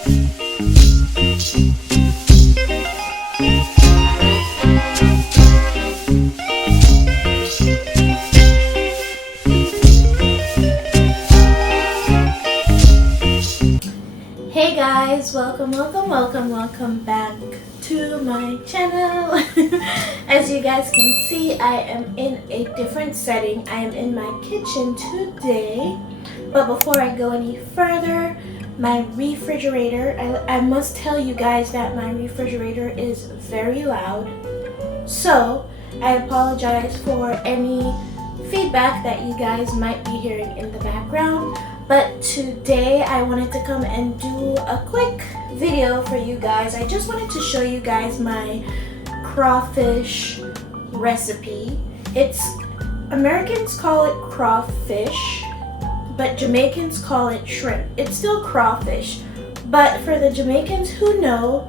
Hey guys, welcome back to my channel. As you guys can see, I am in a different setting. I am in my kitchen today. But before I go any further, my refrigerator, I must tell you guys that my refrigerator is very loud. So I apologize for any feedback that you guys might be hearing in the background. But today I wanted to come and do a quick video for you guys. I just wanted to show you guys my crawfish recipe. Americans call it crawfish, but Jamaicans call it shrimp. It's still crawfish, but for the Jamaicans who know,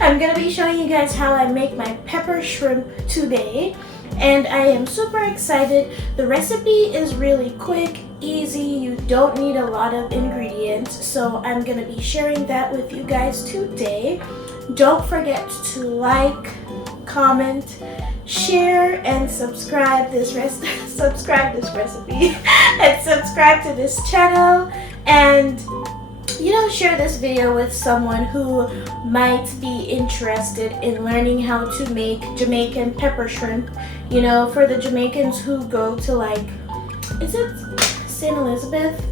I'm gonna be showing you guys how I make my pepper shrimp today. And I am super excited. The recipe is really quick, easy. You don't need a lot of ingredients. So I'm gonna be sharing that with you guys today. Don't forget to like, comment, share, and subscribe this recipe and subscribe to this channel, and share this video with someone who might be interested in learning how to make Jamaican pepper shrimp. For the Jamaicans who go to is it St. Elizabeth?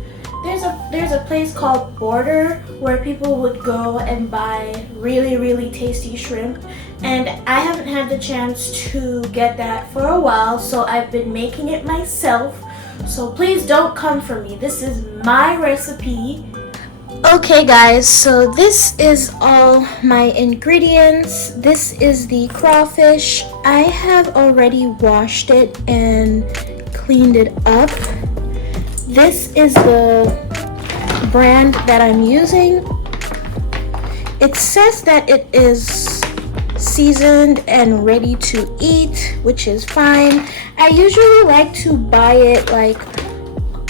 There's a place called Border where people would go and buy really tasty shrimp, and I haven't had the chance to get that for a while, so I've been making it myself. So please don't come for me. This is my recipe. Okay guys, so this is all my ingredients. This is the crawfish. I have already washed it and cleaned it up. This is the brand that I'm using. It says that it is seasoned and ready to eat, which is fine. I usually like to buy it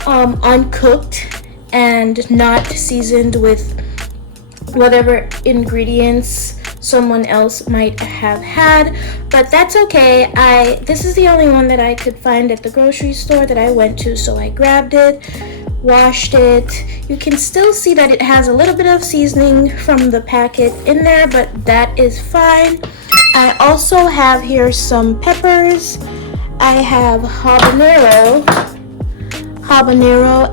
uncooked and not seasoned with whatever ingredients someone else might have had, but that's okay. This is the only one that I could find at the grocery store that I went to, so I grabbed it, washed it. You can still see that it has a little bit of seasoning from the packet in there, but that is fine. I also have here some peppers. I have habanero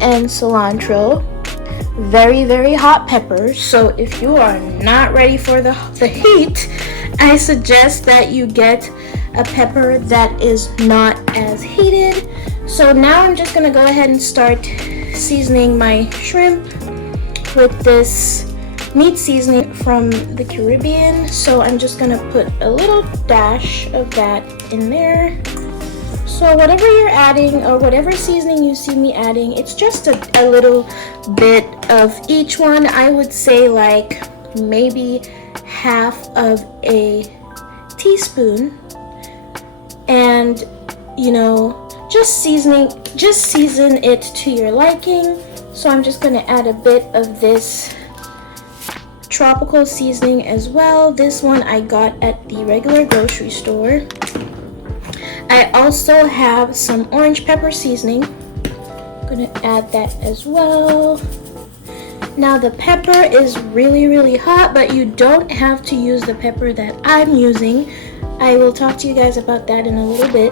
and cilantro, very hot peppers. So if you are not ready for the heat, I suggest that you get a pepper that is not as heated. So now I'm just gonna go ahead and start seasoning my shrimp with this meat seasoning from the Caribbean. So I'm just gonna put a little dash of that in there. So whatever you're adding, or whatever seasoning you see me adding, it's just a little bit of each one. I would say maybe half of a teaspoon. And just season it to your liking. So I'm just gonna add a bit of this tropical seasoning as well. This one I got at the regular grocery store. I also have some orange pepper seasoning. I'm gonna add that as well. Now the pepper is really hot, but you don't have to use the pepper that I'm using. I will talk to you guys about that in a little bit.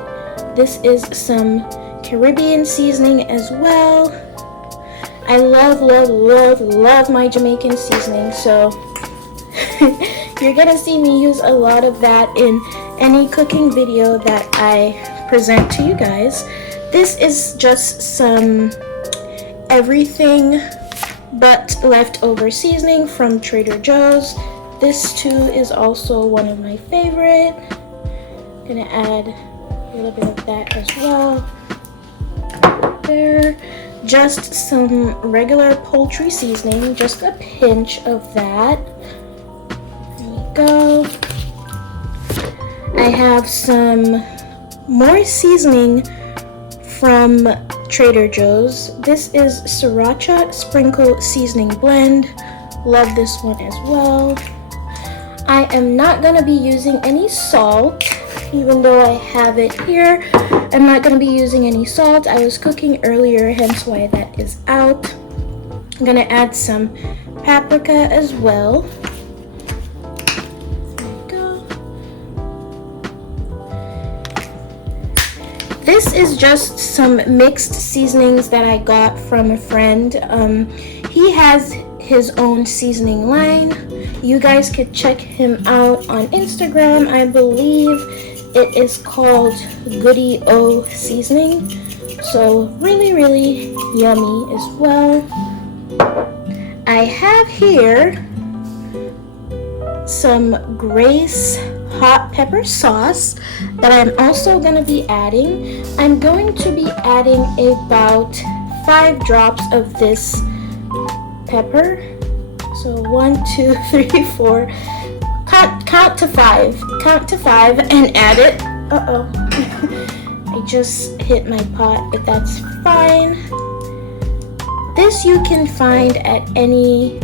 This is some Caribbean seasoning as well. I love my Jamaican seasoning, so you're gonna see me use a lot of that in any cooking video that I present to you guys. This is just some everything but leftover seasoning from Trader Joe's. This too is also one of my favorite. I'm gonna add a little bit of that as well. There. Just some regular poultry seasoning, just a pinch of that. There we go. I have some more seasoning from Trader Joe's. This is Sriracha Sprinkle Seasoning Blend. Love this one as well. I am not going to be using any salt, even though I have it here. I'm not going to be using any salt. I was cooking earlier, hence why that is out. I'm going to add some paprika as well. There we go. This is just some mixed seasonings that I got from a friend. He has his own seasoning line. You guys could check him out on Instagram. I believe it is called Goody O Seasoning. So really, really yummy as well. I have here some Grace hot pepper sauce that I'm also going to be adding. I'm going to be adding about 5 drops of this pepper. So 1, 2, 3, 4. Count to 5. Count to 5 and add it. Uh-oh. I just hit my pot, but that's fine. This you can find at any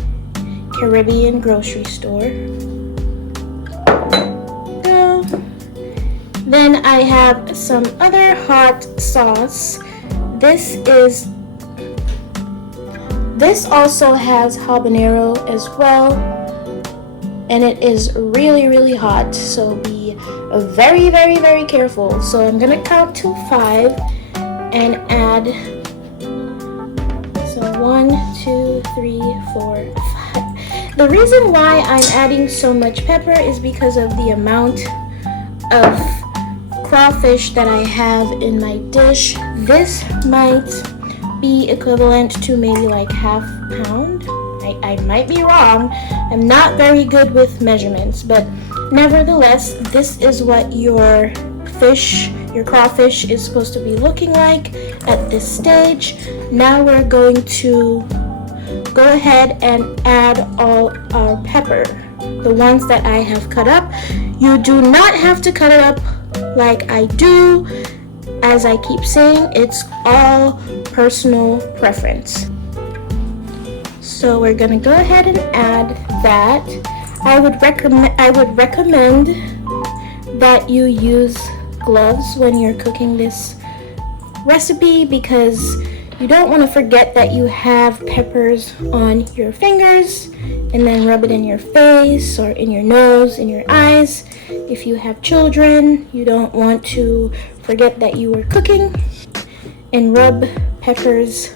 Caribbean grocery store. Go. Then I have some other hot sauce. This also has habanero as well, and it is really, really hot, so be very, very, very careful. So I'm gonna count to 5 and add, so 1, 2, 3, 4, 5. The reason why I'm adding so much pepper is because of the amount of crawfish that I have in my dish. This might be equivalent to maybe like half pound. I might be wrong. I'm not very good with measurements, but nevertheless, this is what your crawfish is supposed to be looking like at this stage. Now we're going to go ahead and add all our pepper, the ones that I have cut up. You do not have to cut it up like I do. As I keep saying, it's all personal preference. So we're gonna go ahead and add that. I would recommend that you use gloves when you're cooking this recipe, because you don't want to forget that you have peppers on your fingers and then rub it in your face or in your nose, in your eyes. If you have children, you don't want to forget that you were cooking and rub peppers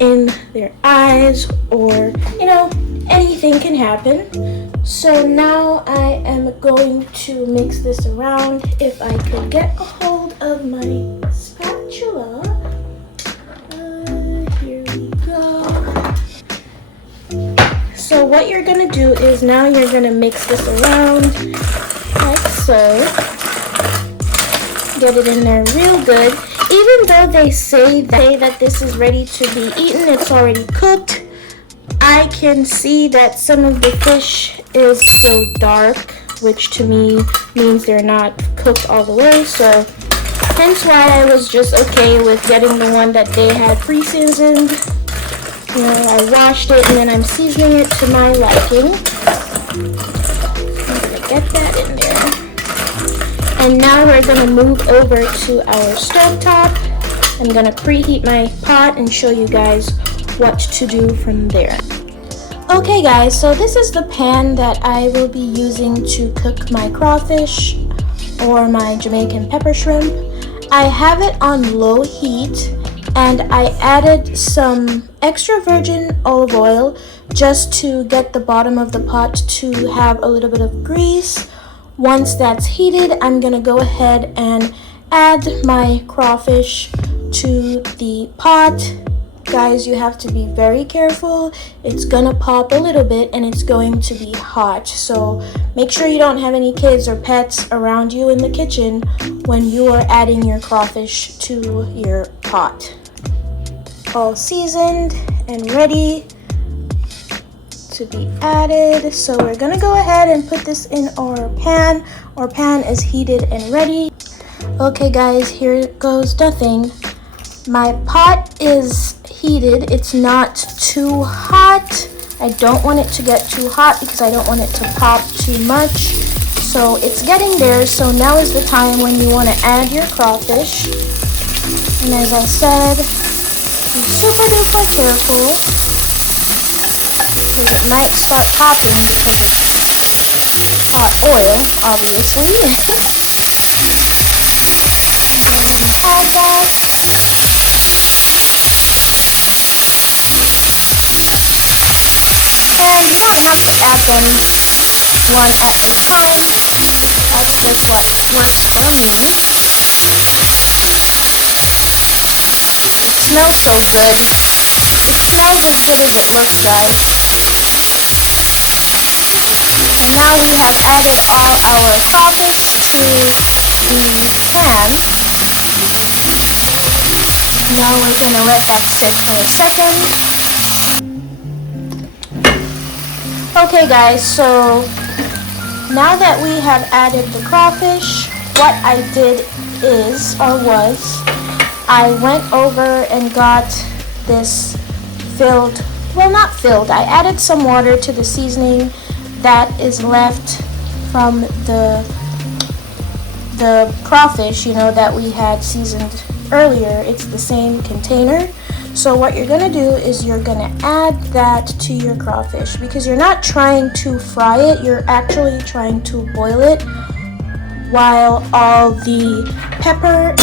in their eyes, or anything can happen. So now I am going to mix this around. If I could get a hold of my spatula. Here we go. So what you're gonna do is now you're gonna mix this around like so. Get it in there real good. Even though they say that this is ready to be eaten, it's already cooked, I can see that some of the fish is still dark, which to me means they're not cooked all the way. So hence why I was just okay with getting the one that they had pre-seasoned. I washed it and then I'm seasoning it to my liking. I'm gonna get that in there. And now we're gonna move over to our stovetop. I'm gonna preheat my pot and show you guys what to do from there. Okay guys, so this is the pan that I will be using to cook my crawfish or my Jamaican pepper shrimp. I have it on low heat, and I added some extra virgin olive oil just to get the bottom of the pot to have a little bit of grease. Once that's heated, I'm gonna go ahead and add my crawfish to the pot. Guys, you have to be very careful. It's gonna pop a little bit and it's going to be hot. So make sure you don't have any kids or pets around you in the kitchen when you are adding your crawfish to your pot. All seasoned and ready to be added. So we're gonna go ahead and put this in our pan. Our pan is heated and ready. Okay guys, here goes nothing. My pot is heated. It's not too hot. I don't want it to get too hot because I don't want it to pop too much. So it's getting there. So now is the time when you want to add your crawfish. And as I said, be super duper careful because it might start popping because it's hot oil, obviously. Go ahead and add that. And you don't have to add them one at a time. That's just what works for me. It smells so good. It smells as good as it looks, guys. And now we have added all our crawfish to the pan. Now we're going to let that sit for a second. Okay guys, so now that we have added the crawfish, what I did was I went over and got this filled, well not filled, I added some water to the seasoning that is left from the crawfish, you know, that we had seasoned earlier. It's the same container. So what you're going to do is you're going to add that to your crawfish because you're not trying to fry it, you're actually trying to boil it while all the pepper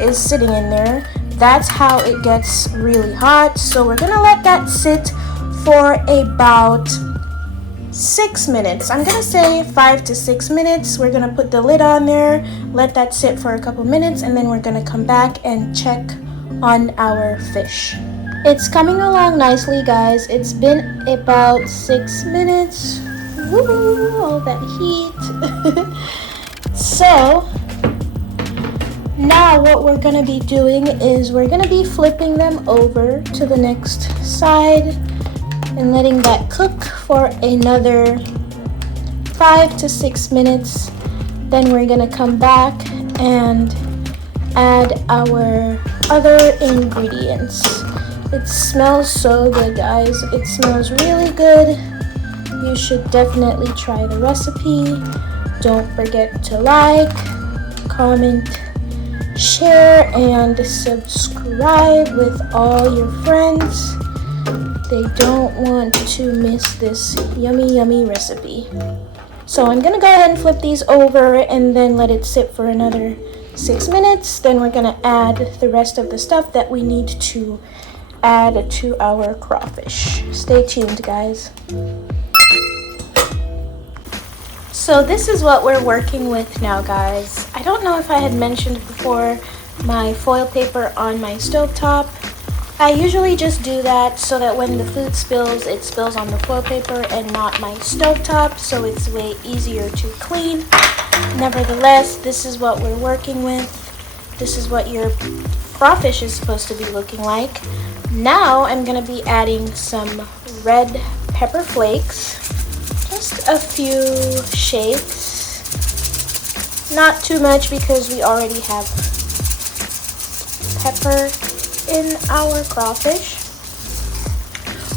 is sitting in there. That's how it gets really hot. So we're going to let that sit for about 6 minutes. I'm gonna say 5 to 6 minutes. We're gonna put the lid on there, let that sit for a couple minutes, and then we're gonna come back and check on our fish. It's coming along nicely, guys. It's been about 6 minutes. Woo, all that heat. So now what we're gonna be doing is we're gonna be flipping them over to the next side and letting that cook for another 5 to 6 minutes. Then we're gonna come back and add our other ingredients. It smells so good, guys. It smells really good. You should definitely try the recipe. Don't forget to like, comment, share, and subscribe with all your friends. They don't want to miss this yummy, yummy recipe. So I'm gonna go ahead and flip these over and then let it sit for another 6 minutes. Then we're gonna add the rest of the stuff that we need to add to our crawfish. Stay tuned, guys. So this is what we're working with now, guys. I don't know if I had mentioned before my foil paper on my stovetop. I usually just do that so that when the food spills, it spills on the foil paper and not my stovetop, so it's way easier to clean. Nevertheless, this is what we're working with. This is what your crawfish is supposed to be looking like. Now I'm going to be adding some red pepper flakes. Just a few shakes. Not too much because we already have pepper in our crawfish.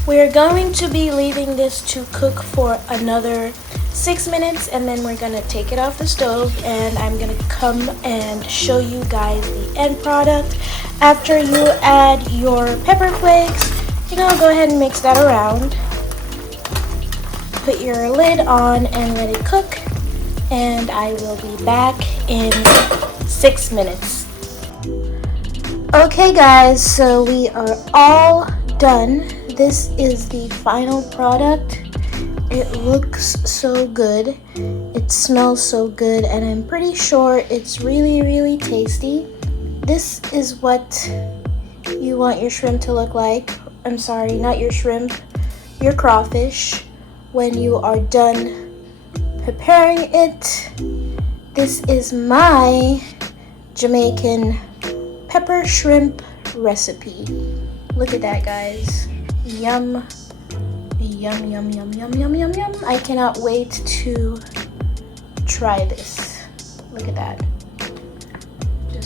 We're going to be leaving this to cook for another 6 minutes, and then we're gonna take it off the stove and I'm gonna come and show you guys the end product. After you add your pepper flakes, you're gonna go ahead and mix that around. Put your lid on and let it cook, and I will be back in 6 minutes. Okay guys, so we are all done. This is the final product. It looks so good. It smells so good, and I'm pretty sure it's really, really tasty. This is what you want your shrimp to look like. I'm sorry, not your shrimp, your crawfish. When you are done preparing it, this is my Jamaican pepper shrimp recipe. Look at that, guys. Yum. Yum, yum, yum, yum, yum, yum, yum. I cannot wait to try this. Look at that.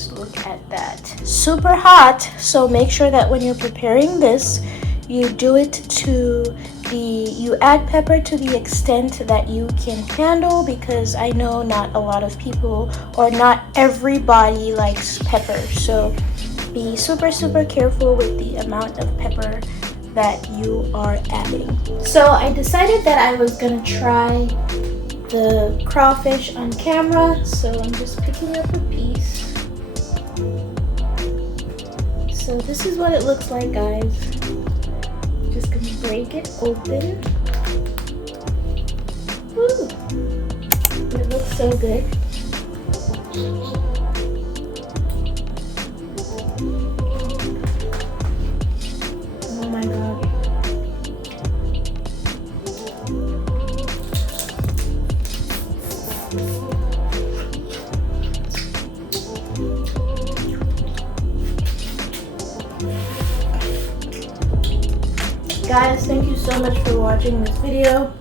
Just look at that. Super hot, so make sure that when you're preparing this, you do it to you add pepper to the extent that you can handle, because I know not a lot of people or not everybody likes pepper. So be super careful with the amount of pepper that you are adding. So I decided that I was gonna try the crawfish on camera, so I'm just picking up a piece. So this is what it looks like, guys. Just gonna break it open. Ooh, it looks so good. Oh my god. Guys, thank you so much for watching this video.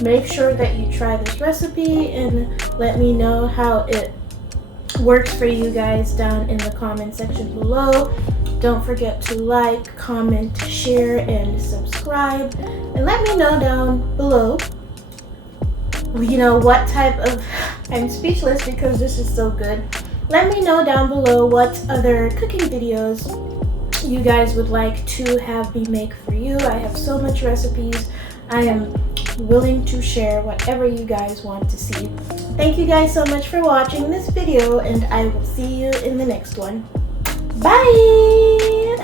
Make sure that you try this recipe and let me know how it works for you guys down in the comment section below. Don't forget to like, comment, share, and subscribe. And let me know down below, you know, what type of, I'm speechless because this is so good. Let me know down below what other cooking videos you guys would like to have me make for you. I have so much recipes. I am willing to share whatever you guys want to see. Thank you guys so much for watching this video, and I will see you in the next one. Bye!